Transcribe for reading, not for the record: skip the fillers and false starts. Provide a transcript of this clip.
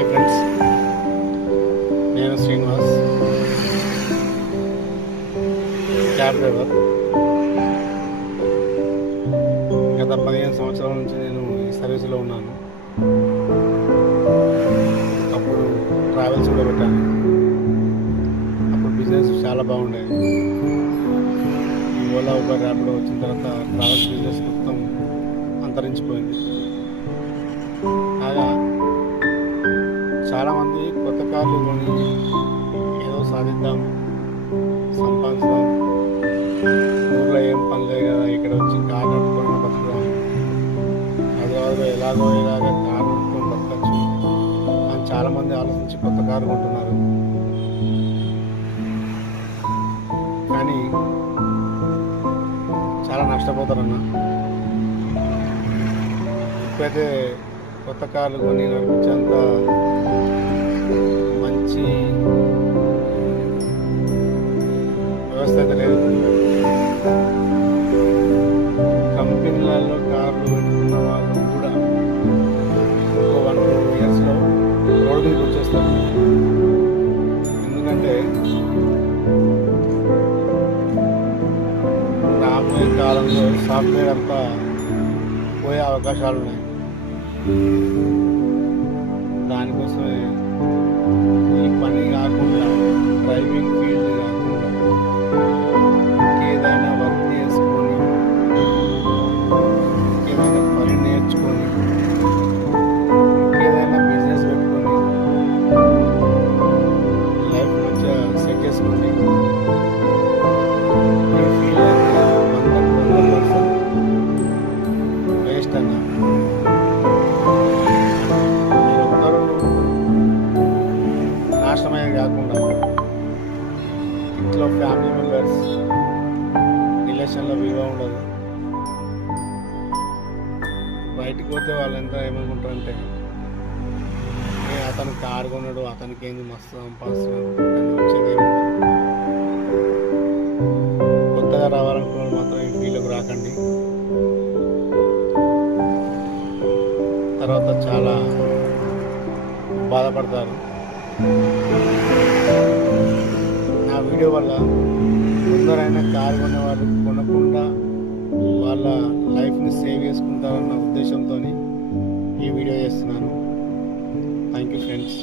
Hi friends, నేను Srinivas, cab driver. గత 15 సంవత్సరాల నుంచి నేను ఈ సర్వీస్లో ఉన్నాను. అప్పుడు ట్రావెల్స్ కూడా పెట్టాను. అప్పుడు బిజినెస్ చాలా బాగుండేది. ఈ ఓలా, ఊబర్, ర్యాపిడో వచ్చిన తర్వాత ట్రావెల్స్ బిజినెస్ మొత్తం అంతరించిపోయింది. కాగా చాలామంది కొత్త కార్లు కొని ఏదో సాధిద్దాం, సంపాదిస్తాం, ఊర్లో ఏం పని లేదు కదా, ఇక్కడ వచ్చి కార్ నడుపుకొని బతుకుదాం, హైదరాబాద్లో ఎలాగో కార్ నడుపుకొని బతకచ్చు అని చాలామంది ఆలోచించి కొత్త కారు కొంటున్నారు. కానీ చాలా నష్టపోతారన్న. ఇప్పుడైతే కొత్త కార్లు కొని నడిపించేంత మంచి వ్యవస్థ అయితే లేదు. కంపెనీలలో కార్లు పెట్టుకున్న వాళ్ళు కూడా ఒక 1-2 ఇయర్స్లో రోడ్డు మీదకి వచ్చేస్తారు. ఎందుకంటే రాబోయే కాలంలో సాఫ్ట్వేర్ అంతా పోయే అవకాశాలు ఉన్నాయి. దానికోసమే ఈ పని కాకుండా, డ్రైవింగ్ ఫీల్డ్ కాకుండా ఏదైనా వర్క్ చేసుకొని, ఏదైనా పని నేర్చుకొని, ఏదైనా బిజినెస్ పెట్టుకొని లైఫ్ మంచిగా సెట్ చేసుకోండి. ఈ ఫీల్డ్ అయితే 100% వేస్ట్ అన్న. నాశనమయ్యేది కాకుండా ఇంట్లో ఫ్యామిలీ మెంబర్స్ రిలేషన్లో విలువ ఉండదు. బయటికి పోతే వాళ్ళు ఎంత ఏమనుకుంటారంటే, అతను కారు కొన్నాడు, అతనికి ఏంది మస్తు సంపాదిస్తున్నాడు, వచ్చేది ఏమి. కొత్తగా రావాలనుకున్న మాత్రం ఈ ఫీల్డ్కి రాకండి. తర్వాత చాలా బాధపడతారు. నా వీడియో వల్ల కొందరైనా కారు కొనేవాళ్ళు కొనకుండా వాళ్ళ లైఫ్ని సేవ్ చేసుకుంటారన్న ఉద్దేశంతో ఈ వీడియో చేస్తున్నాను. Thank you friends.